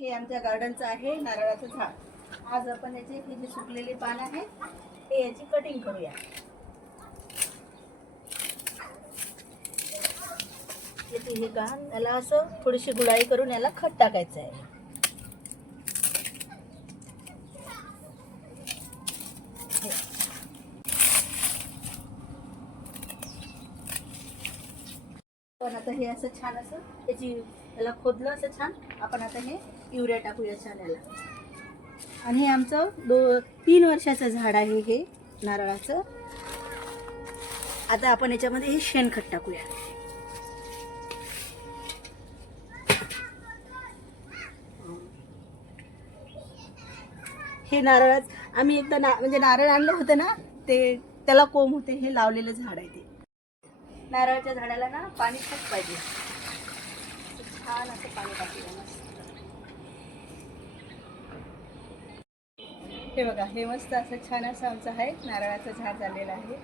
हे आमच्या गार्डनचं आहे नारळाचं झाड। आज आपण याचे हे जे सुकलेले पान आहे ते याची कटिंग करूया। हे कान याला असं थोडीशी गुळाई करून याला खत टाकायचं आहे। पण आता हे असं छान असं त्याची याला खोदलं असं छान। आपण आता हे युरिया टाकूया छान याला। आणि हे आमचं 3 वर्षाचं झाड आहे हे नारळाचं। आता आपण याच्यामध्ये हे शेणखत टाकूया। हे नारळ आम्ही एकदा म्हणजे नारळ आणलं होतं ना, ते त्याला कोंब होते, हे लावलेलं झाड आहे ते। नारळाच्या झाडाला ना पाणी खूप पाहिजे, छान असं पाणी टाकूया मस्त। हे बघा, हे मस्त असं छान असं आमचं आहे नारळाचं झाड झालेलं आहे।